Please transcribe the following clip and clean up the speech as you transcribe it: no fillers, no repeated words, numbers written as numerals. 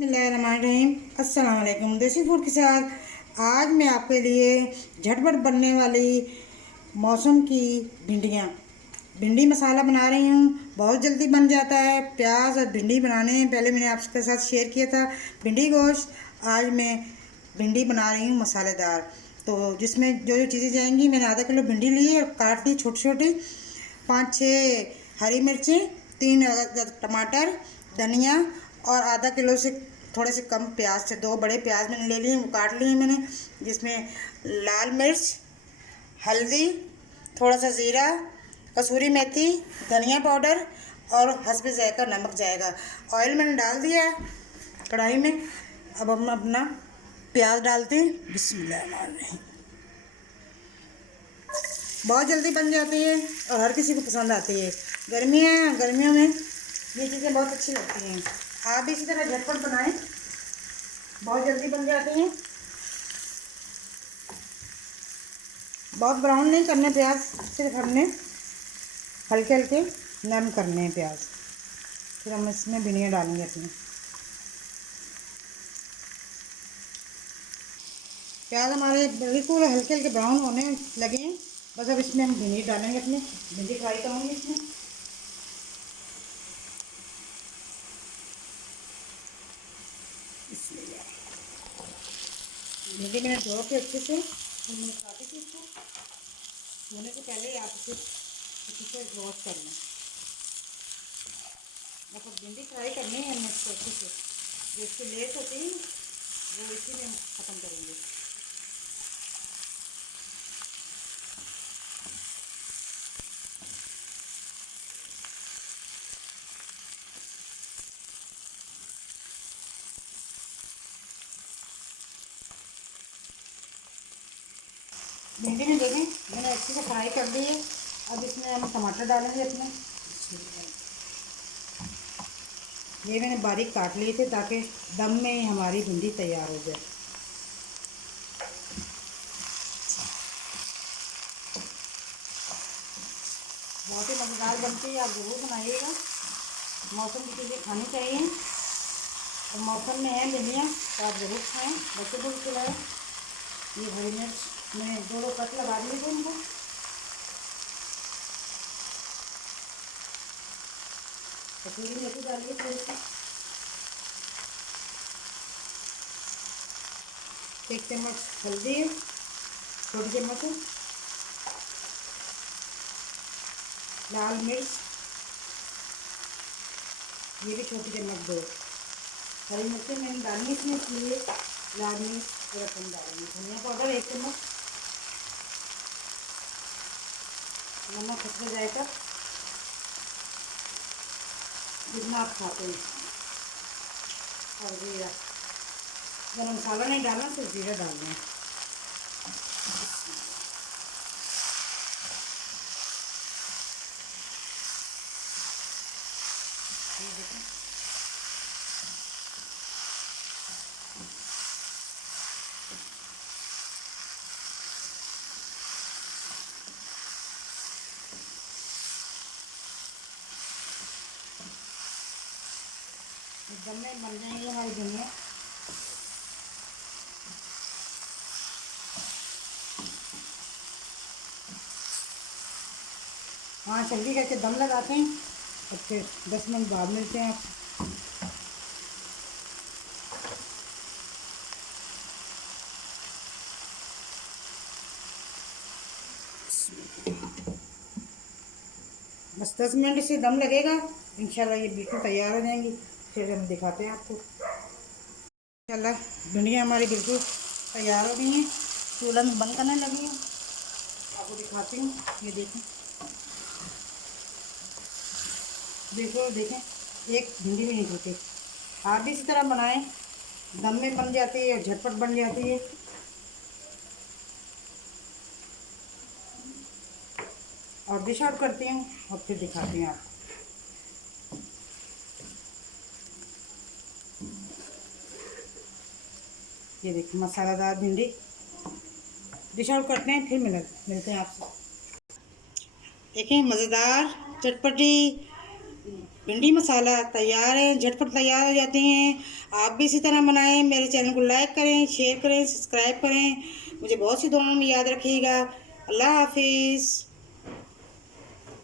बिस्मिल्लाहिर्रहमानिर्रहीम। अस्सलाम वालेकुम। देसी फूड के साथ आज मैं आपके लिए झटपट बनने वाली मौसम की भिंडी मसाला बना रही हूँ। बहुत जल्दी बन जाता है। प्याज और भिंडी बनाने हैं, पहले मैंने आपके साथ शेयर किया था भिंडी गोश्त। आज मैं भिंडी बना रही हूँ मसालेदार। तो जिसमें जो जो चीज़ें जाएंगी, मैंने आधा किलो भिंडी ली और काट दी छोटी छोटी, 5-6 हरी मिर्चें, 3 टमाटर, धनिया और आधा किलो से थोड़े से कम प्याज से 2 बड़े प्याज मैंने ले लिए, वो काट लिए मैंने। जिसमें लाल मिर्च, हल्दी, थोड़ा सा ज़ीरा, कसूरी मेथी, धनिया पाउडर और हस्बे ज़ायका नमक जाएगा। ऑयल मैंने डाल दिया है कढ़ाई में। अब हम अपना प्याज डालते हैं। बिस्मिल्लाह। बहुत जल्दी बन जाती है और हर किसी को पसंद आती है। गर्मियों में ये चीज़ें बहुत अच्छी लगती हैं। आप भी इसी तरह झटपट बनाएं, बहुत जल्दी बन जाती हैं। बहुत ब्राउन नहीं करने प्याज, सिर्फ हमने हल्के हल्के नरम करने हैं प्याज। फिर हम इसमें भिंडियाँ डालेंगे अपने। प्याज हमारे बिल्कुल हल्के हल्के ब्राउन होने लगे हैं। बस अब इसमें हम भिंडी डालेंगे अपने। भिंडी फ्राई करूँगी इसमें। भिंडी मैंने धो के अच्छे से मैंने काटी थी। इसको धोने से पहले ही आप इसे अच्छे से वॉश कर लें। मतलब भिंडी फ्राई करनी है हमने इसको अच्छे से। जो इसकी लेट होती है वो इसी में हम ख़त्म करेंगे। भिंडी में देखें मैंने अच्छे से फ्राई कर ली है। अब इसमें हम टमाटर डालेंगे अपने। ये मैंने बारीक काट लिए थे ताकि दम में ही हमारी भिंडी तैयार हो जाए। बहुत ही मज़ेदार बनती है, आप ज़रूर बनाइएगा। मौसम की चीज़ें खानी चाहिए और मौसम में है भिंडियाँ तो आप ज़रूर खाएँ, बच्चों को भी खिलाएँ। ये हरी मिर्च मैंने 2 कट लगा दिए थे उनको। कसूरी मेथी डालिए थोड़ी सी, 1 चम्मच हल्दी, छोटी चम्मच लाल मिर्च, ये भी छोटी चम्मच 2। हरी मिर्चें मैंने डाली इसमें, इसलिए लाल मिर्च थोड़ा कम डालेंगे। धनिया पाउडर 1 चम्मच, नमक हस्बे ज़ायका जितना आप खाते हैं, और जीरा। गरम मसाला नहीं डालना, सिर्फ जीरा डालना है। ये देखें एकदम में बन जाएंगी हमारी भिंडियाँ। हाँ, जल्दी करके दम लगाते हैं और फिर 10 मिनट बाद मिलते हैं आपसे। बस 10 मिनट इसे दम लगेगा, इंशाल्लाह ये बिल्कुल तैयार हो जाएंगी। फिर हम दिखाते हैं आपको। इंशाल्लाह भिंडियाँ हमारी बिल्कुल तैयार हो गई हैं। चूल्हा में बंद करने लगी हैं, आपको दिखाती हूँ। ये देखें, देखें एक भिंडी भी नहीं टूटी। आप भी इसी तरह बनाएं, दम में बन जाती है और झटपट बन जाती है। और डिश आउट करती हूँ और फिर दिखाती हूँ आपको। ये देखिए मसालेदार भिंडी। डिश आउट करते हैं, फिर मिलते हैं आपसे। देखिए मज़ेदार चटपटी भिंडी मसाला तैयार है, झटपट तैयार हो जाते हैं। आप भी इसी तरह बनाएं। मेरे चैनल को लाइक करें, शेयर करें, सब्सक्राइब करें। मुझे बहुत सी दुआओं में याद रखिएगा। अल्लाह हाफिज़।